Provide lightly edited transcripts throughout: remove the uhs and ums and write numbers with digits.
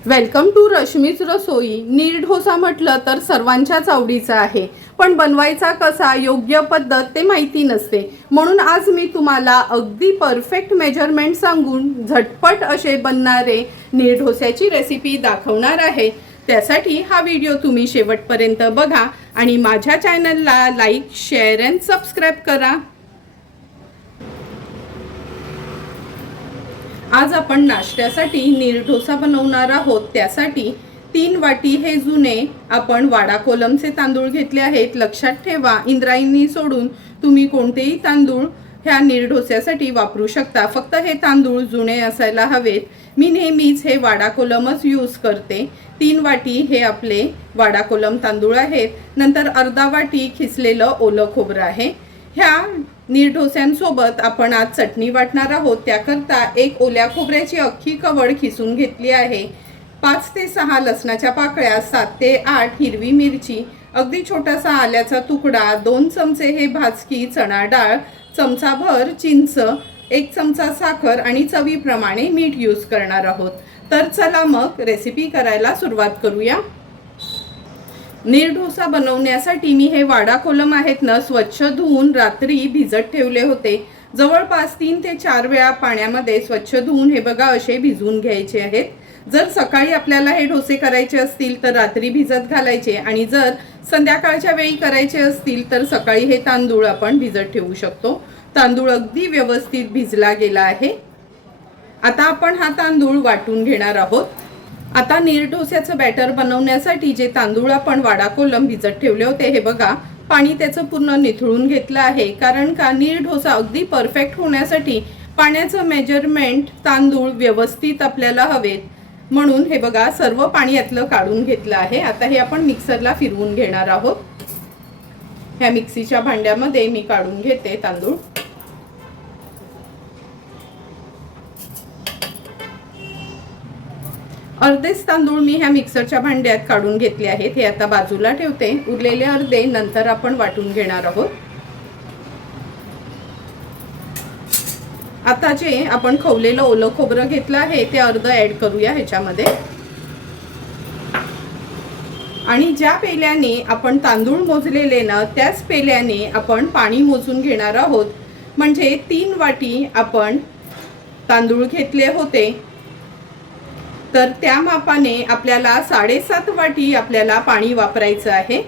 Welcome to रश्मीच रसोई। नीर डोसा म्हटलं तर सर्वांच्याच आवडीचा आहे, पण बनवायचा कसा, योग्य पद्धत ते माहिती नसते। म्हणून आज मी तुम्हाला अगदी परफेक्ट मेजरमेंट सांगून झटपट असे बनणारे नीर डोस्याची रेसिपी दाखवणार आहे। त्यासाठी हा व्हिडिओ तुम्ही शेवटपर्यंत बघा आणि माझ्या चॅनलला लाईक, शेअर अँड सबस्क्राइब करा। आज आपण नाश्त्यासाठी नीर डोसा बनवणार आहोत। त्यासाठी 3 वाटी हे जुने आपण वाडा कोलमचे तांदूळ घेतले आहेत। लक्षात ठेवा, इंद्रायणी सोडून तुम्ही कोणतेही तांदूळ ह्या नीर डोस्यासाठी वापरू शकता, फक्त हे तांदूळ जुने असायला हवेत। मी नेहमीच हे वाडा कोलमच यूज करते। 3 वाटी हे आपले वाडा कोलम तांदूळ आहेत। नंतर अर्धा वाटी खिसलेलं ओलं खोबरं आहे। ह्या नीर डोस्यांसोबत आपण आज चटणी वाटणार आहोत। त्याकरता एक ओल्या खोबऱ्याची अख्खी कवड खिसून घेतली आहे। 5 ते 6 लसणाच्या पाकळ्या, 7 ते 8 हिरवी मिरची, अगदी छोटासा आल्याचा तुकडा, 2 चमचे हे भाजकी चणा डाळ, चमचाभर चिंच, 1 चमचा साखर आणि चवीप्रमाणे मीठ यूज करणार आहोत। तर चला मग रेसिपी करायला सुरुवात करूया। नीर डोसा बनवण्यासाठी मी हे वाडा कोलम आहेत ना, स्वच्छ धुवून रात्री भिजत ठेवले होते। जवळपास 3 ते 4 वेळा पाण्यामध्ये स्वच्छ धुवून हे बघा असे भिजवून घ्यायचे आहेत। जर सकाळी आपल्याला हे डोसे करायचे असतील तर रात्री भिजत घालायचे, आणि जर संध्याकाळच्या वेळी करायचे असतील तर सकाळी हे तांदूळ आपण भिजत ठेवू शकतो। तांदूळ अगदी व्यवस्थित भिजला गेला आहे। आता आपण हा तांदूळ वाटून घेणार आहोत। आता नीर डोस्याचं बॅटर बनवण्यासाठी जे तांदूळ आपण वाडा कोलम भिजत ठेवले होते, हे बघा पाणी त्याचं पूर्ण निथळून घेतलं आहे। कारण का नीर डोसा अगदी परफेक्ट होण्यासाठी पाण्याचं मेजरमेंट तांदूळ व्यवस्थित आपल्याला हवेत, म्हणून हे बघा सर्व पाणी यातलं काढून घेतलं आहे। आता हे आपण मिक्सरला फिरवून घेणार आहोत। ह्या मिक्सीच्या भांड्यामध्ये मी काढून घेते तांदूळ। अर्धेच तांदूळ मी ह्या मिक्सरच्या भांड्यात काढून घेतले आहेत। हे आता बाजूला ठेवते। उरलेले अर्धे नंतर आपण वाटून घेणार आहोत। आता जे आपण खवलेलं ओलं खोबरं घेतलं आहे ते अर्ध ऍड करूया ह्याच्यामध्ये, आणि ज्या पेल्याने आपण तांदूळ मोजलेले ना त्याच पेल्याने आपण पाणी मोजून घेणार आहोत। म्हणजे 3 वाटी आपण तांदूळ घेतले होते तर त्या मापाने आपल्याला 7.5 वाटी आपल्याला पाणी वापरायचं आहे।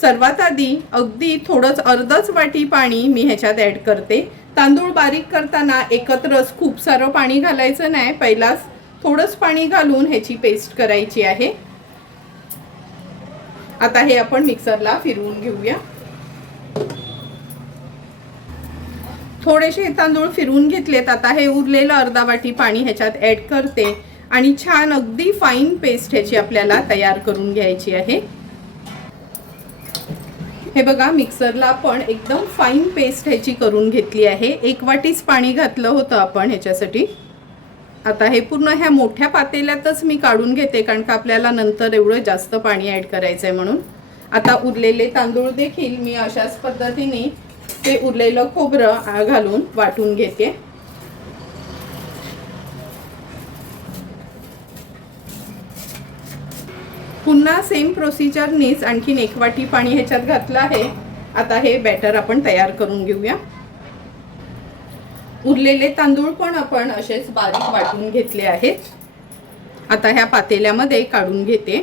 सर्वात आधी अगदी थोडंच अर्धच वाटी पाणी मी ह्याच्यात ऍड करते। तांदूळ बारीक करताना एकत्रच खूप सारं पाणी घालायचं नाही, पहिलाच थोडंच पाणी घालून ह्याची पेस्ट करायची आहे। आता हे आपण मिक्सरला फिरवून घेऊया। थोडेसे तांदूळ फिरवून घेतलेत। आता हे उरलेलं अर्धा वाटी पाणी ह्याच्यात ऍड करते आणि छान अगदी फाईन पेस्ट ह्याची आपल्याला तयार करून घ्यायची आहे। हे बघा मिक्सरला आपण एकदम फाईन पेस्ट ह्याची करून घेतली आहे। 1 वाटीच पाणी घातलं होतं आपण ह्याच्यासाठी। आता हे पूर्ण ह्या मोठ्या पातेल्यातच मी काढून घेते, कारण का आपल्याला नंतर एवढं जास्त पाणी ऍड करायचं आहे म्हणून। आता उरलेले तांदूळ देखील मी अशाच पद्धतीने ते उरलेलं खोबरं घालून वाटून घेते। पुन्हा सेम प्रोसिजरनीच आणखीन 1 वाटी पाणी ह्याच्यात घातलं आहे। आता हे बॅटर आपण तयार करून घेऊया। उरलेले तांदूळ पण आपण असेच बारीक वाटून घेतले आहेत। आता ह्या पातेल्यामध्ये काढून घेते।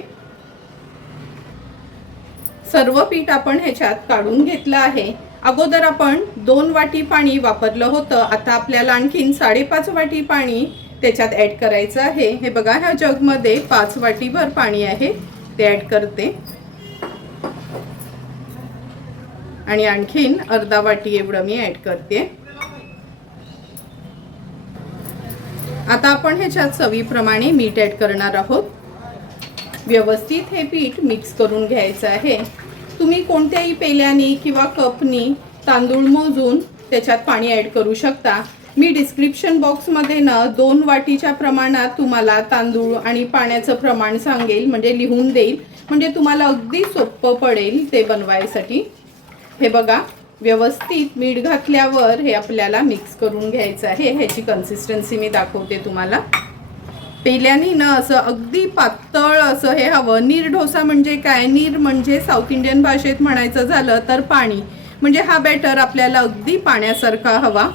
सर्व पीठ आपण ह्याच्यात काढून घेतलं आहे। अगोदर आपण 2 वाटी पाणी वापरलं होतं, आता आपल्याला आणखीन 5.5 वाटी पाणी त्याच्यात ऍड करायचं आहे। हे बघा ह्या जगमध्ये 5 वाटीभर पाणी आहे, ते ऍड करते आणि आणखीन अर्धा वाटी एवढं मी ऍड करते। आता आपण ह्याच्यात चवीप्रमाणे मीठ ऍड करणार आहोत। व्यवस्थित हे पीठ मिक्स करून घ्यायचं आहे। तुम्ही कोणत्याही पेल्याने किंवा कपनी तांदूळ मोजून त्याच्यात पाणी ऍड करू शकता। मी डिस्क्रिप्शन बॉक्समध्ये ना 2 वाटीच्या प्रमाणात तुम्हाला तांदूळ आणि पाण्याचं प्रमाण सांगेल, म्हणजे लिहून देईल, म्हणजे तुम्हाला अगदी सोपं पडेल ते बनवायसाठी। हे बघा व्यवस्थित मीठ घातल्यावर हे आपल्याला मिक्स करून घ्यायचं आहे। ह्याची कन्सिस्टन्सी मी दाखवते तुम्हाला। पेल्याने ना असं अगदी पातळ असं हे हवं. नीर डोसा म्हणजे काय? नीर म्हणजे साऊथ इंडियन भाषेत म्हणायचं झालं तर पाणी, म्हणजे हा बॅटर आपल्याला अगदी पाण्यासारखा हवा.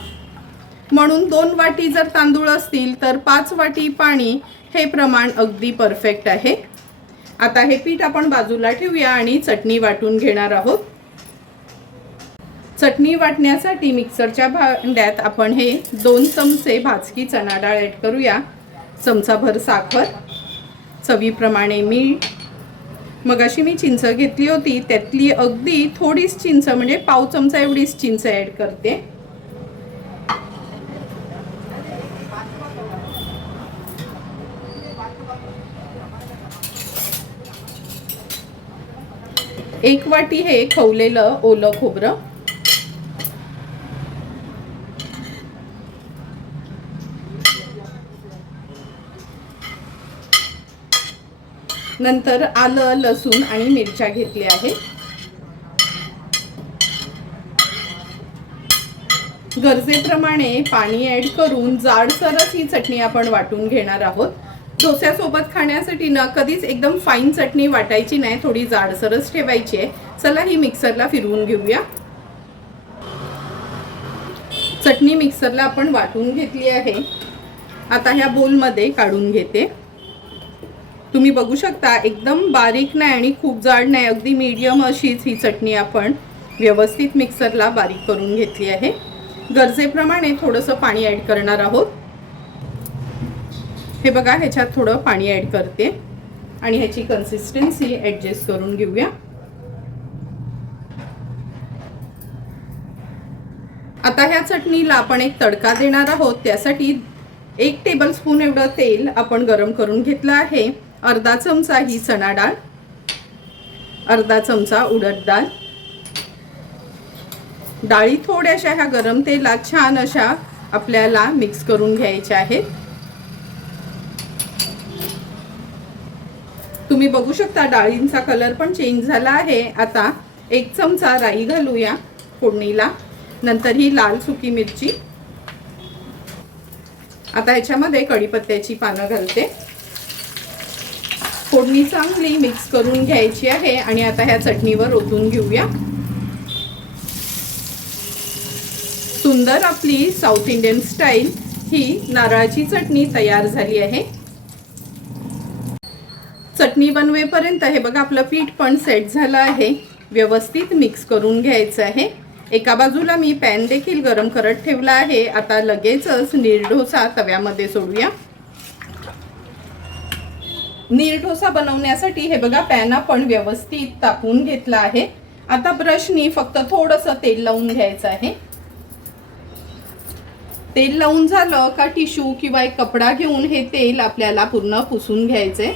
म्हणून 2 वाटी जर तांदूळ असतील तर 5 वाटी पाणी हे प्रमाण अगदी परफेक्ट आहे. आता हे पीठ आपण बाजूला ठेवूया आणि चटणी वाटून घेणार आहोत. चटणी वाटण्यासाठी मिक्सरच्या भांड्यात आपण हे 2 चमचे भाजकी चणा डाळ ॲड करूया, चमचाभर साखर, चवीप्रमाणे मीठ. मगाशी मी चिंच घेतली होती त्यातली अगदी थोडीच चिंच म्हणजे पाव चमचा एवढीच चिंच ॲड करते. एक वाटी हे खवलेलं ओलं खोबरं, नंतर आलं, लसूण आणि मिरच्या घेतल्या आहेत. गरजेप्रमाणे पाणी ॲड करून जाडसरच ही चटणी आपण वाटून घेणार आहोत. डोस्यासोबत खाण्यासाठी ना कधीच एकदम फाईन चटणी वाटायची नाही, थोडी जाडसरच ठेवायची आहे. चला ही मिक्सरला फिरवून घेऊया. चटणी मिक्सरला आपण वाटून घेतली आहे. आता ह्या बोलमध्ये काढून घेते. तुम्ही बघू शकता एकदम बारीक नाही आणि खूप जाड नाही, अगदी मीडियम अशीच ही चटणी आपण व्यवस्थित मिक्सरला बारीक करून घेतली आहे. गरजेप्रमाणे थोडंसं पाणी ॲड करणार आहोत. हे बघा, ह्याच्यात थोडं पाणी ॲड करते आणि ह्याची कन्सिस्टन्सी ॲडजस्ट करून घेऊया. आता ह्या चटणीला आपण एक तडका देणार आहोत. त्यासाठी 1 टेबलस्पून एवढं तेल आपण गरम करून घेतलं आहे. अर्धा चमचा ही चणा डाळ, अर्धा चमचा उडद डाळ. डाळी थोड्याशा ह्या गरम तेलात छान अशा आपल्याला मिक्स करून घ्यायच्या आहेत. तुम्ही बघू शकता डाळींचा कलर पण चेंज झाला आहे. आता 1 चमचा राई घालूया फोडणीला, नंतर ही लाल सुकी मिरची. आता ह्याच्यामध्ये कढीपत्त्याची पानं घालते. फोडणी चांगली मिक्स करून घ्यायची आहे आणि आता ह्या चटणीवर ओतून घेऊया. सुंदर आपली साऊथ इंडियन स्टाईल ही नारळाची चटणी तयार झाली आहे. चटणी बनवेपर्यंत हे बघा आपलं पीठ पण सेट झालं आहे. व्यवस्थित मिक्स करून घ्यायचं आहे. एका बाजूला मी पॅन देखील गरम करत ठेवला आहे. आता लगेचच नीर डोसा तव्यामध्ये सोडूया. नीर डोसा बनवण्यासाठी हे बघा पॅन आपण व्यवस्थित तापवून घेतला आहे. आता ब्रशनी फक्त थोडंसं तेल लावून घ्यायचं आहे. तेल लावून झालं का टिश्यू किंवा एक कपडा घेऊन हे तेल आपल्याला पूर्ण पुसून घ्यायचे.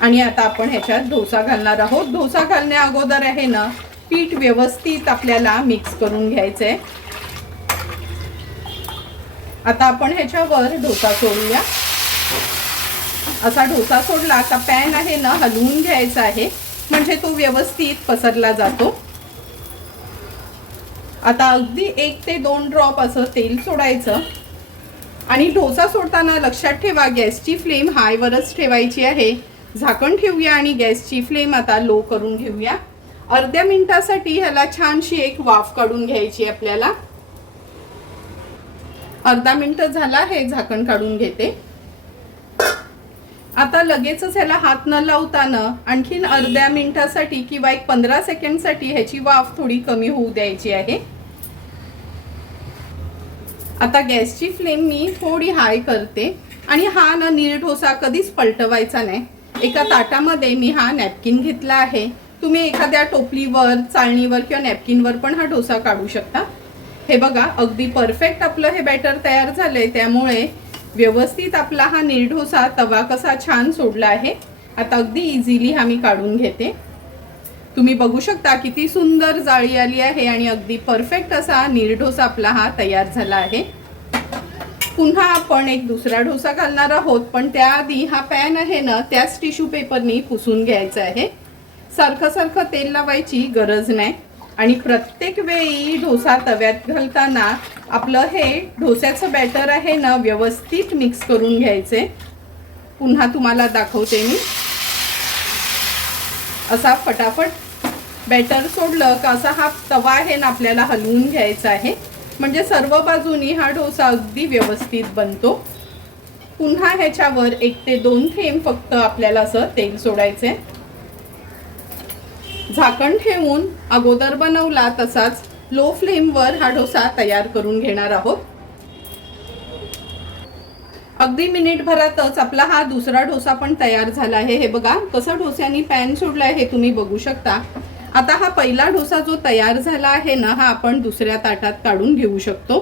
आणि आता आपण ह्याच्यात डोसा घालणार आहोत. डोसा घालण्या अगोदर आहे ना पीठ व्यवस्थित आपल्याला मिक्स करून घ्यायचंय. आता आपण ह्याच्यावर डोसा सोडूया. असा डोसा सोडला का पॅन आहे ना हलवून घ्यायचा आहे, म्हणजे तो व्यवस्थित पसरला जातो. आता अगदी 1 ते 2 ड्रॉप असं तेल सोडायचं आणि डोसा सोडताना लक्षात ठेवा गॅसची फ्लेम हायवरच ठेवायची आहे. झाकण ठेवूया आणि गॅसची फ्लेम आता लो करून घेऊया. अर्ध्या मिनिटासाठी ह्याला छानशी एक वाफ काढून घ्यायची आपल्याला. अर्धा मिनिट झाला आहे, झाकण काढून घेते. आता लगेचच ह्याला हात न लावताना आणखीन अर्ध्या मिनिटासाठी किंवा एक 15 सेकंडसाठी ह्याची वाफ थोडी कमी होऊ द्यायची आहे. आता गॅसची फ्लेम मी थोडी हाय करते आणि हा ना नीर डोसा कधीच पलटवायचा नाही. एका ताटामध्ये मी हा नॅपकिन घेतला आहे. तुम्ही एखाद्या टोपलीवर, चाळणीवर किंवा नॅपकिनवर पण हा डोसा काढू शकता. हे बघा अगदी परफेक्ट आपलं हे बॅटर तयार झालंय. त्यामुळे व्यवस्थित आपला हा नीर डोसा तवा कसा छान सोडला आहे. आता अगदी इझिली हा मी काढून घेते. तुम्ही बघू शकता किती सुंदर जाळी आली आहे आणि अगदी परफेक्ट असा नीर डोसा आपला हा तयार झाला आहे. पुन्हा आपण एक दुसरा डोसा घालणार आहोत, पण त्याआधी हा पॅन आहे ना त्याच टिश्यू पेपरनी पुसून घ्यायचा आहे. सारखं सारखं तेल लावायची गरज नाही. आणि प्रत्येक वेळी डोसा तव्यात घालताना आपलं हे डोस्याचं बॅटर आहे ना व्यवस्थित मिक्स करून घ्यायचे। पुन्हा तुम्हाला दाखवते मी। असा फटाफट बॅटर सोडलं का असा हा तवा आहे ना आपल्याला हलवून घ्यायचा आहे, म्हणजे सर्व बाजूनी हा डोसा अगदी व्यवस्थित बनतो। पुन्हा ह्याच्यावर 1 ते 2 थेंब फक्त आपल्याला असं तेल सोडायचे। झाकण ठेवून अगोदर बनवला तसाच लो फ्लेमवर हा डोसा तयार करून घेणार आहोत। अगदी मिनिटभरातच आपला हा दुसरा डोसा पण तयार झाला आहे। हे बघा कसं डोस्यानी पॅन सोडलाय हे तुम्ही बघू शकता। आता हा पहिला डोसा जो तयार झाला आहे ना हा आपण दुसऱ्या ताटात काढून घेऊ शकतो।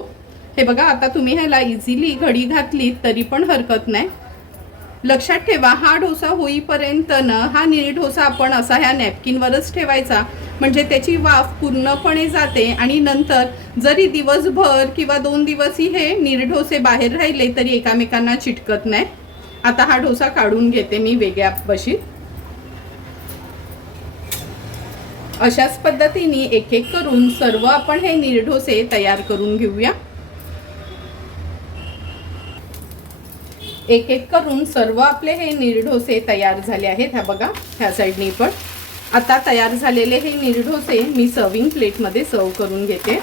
हे बघा आता तुम्ही ह्याला इझिली घडी घातली तरी पण हरकत नाही। लक्षात ठेवा हा डोसा होईपर्यंत ना हा नीर डोसा आपण असा ह्या नॅपकिनवरच ठेवायचा, म्हणजे त्याची वाफ पूर्णपणे जाते आणि नंतर जरी दिवसभर किंवा 2 दिवसही हे नीर डोसे बाहेर राहिले तरी एकामेकांना चिटकत नाही। आता हा डोसा काढून घेते मी वेगळ्या बशीत। अशाच पद्धतीने एक एक करून सर्व आपण हे नीर डोसे तयार करून घेऊया। एक एक करून सर्व आपले हे नीर डोसे तयार झाले आहेत। हा बघा ह्या साईडनी पण आता तयार झालेले हे नीर डोसे मी सर्विंग प्लेटमध्ये सर्व करून घेते।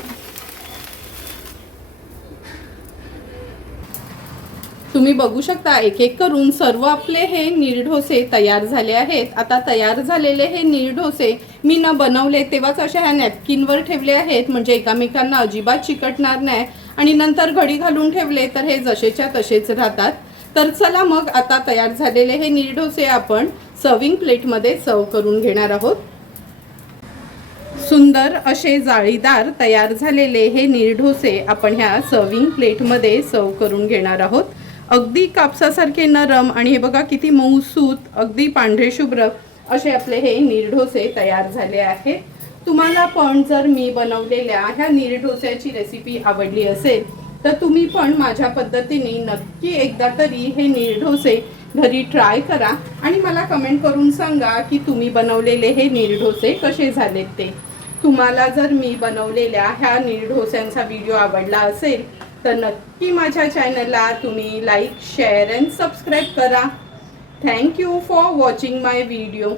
तुम्ही बघू शकता एक एक करून सर्व आपले हे नीर डोसे तयार झाले आहेत। आता तयार झालेले हे नीर डोसे मी न बनवले तेव्हाच अशा ह्या नॅपकिनवर ठेवले आहेत, म्हणजे एकामेकांना अजिबात चिकटणार नाही आणि नंतर घडी घालून ठेवले तर हे जसेच्या तसेच राहतात। तर चला मग आता तयार झालेले हे नीर डोसे आपण सर्विंग प्लेटमध्ये सर्व करून घेणार आहोत। सुंदर असे जाळीदार तयार झालेले हे नीर डोसे आपण ह्या सर्विंग प्लेटमध्ये सर्व करून घेणार आहोत। अगदी कापसासारखे नरम आणि हे बघा किती मऊसूत अगदी पांढरे शुभ्र असे आपले हे नीर डोसे तयार झाले आहेत। तुम्हाला पण जर मी बनवलेल्या ह्या नीर डोस्याची रेसिपी आवडली असेल तर तुम्ही पण माझ्या पद्धतीने नक्की एकदा तरी हे नीर डोसे घरी ट्राय करा आणि मला कमेंट करून सांगा की तुम्ही बनवलेले हे नीर डोसे कसे झालेत ते। तुम्हाला जर मी बनवलेल्या ह्या नीर डोस्यांचा व्हिडिओ आवडला असेल तर नक्की माझ्या चॅनलला तुम्ही लाईक, शेअर अँड सबस्क्राईब करा। Thank you for watching my video.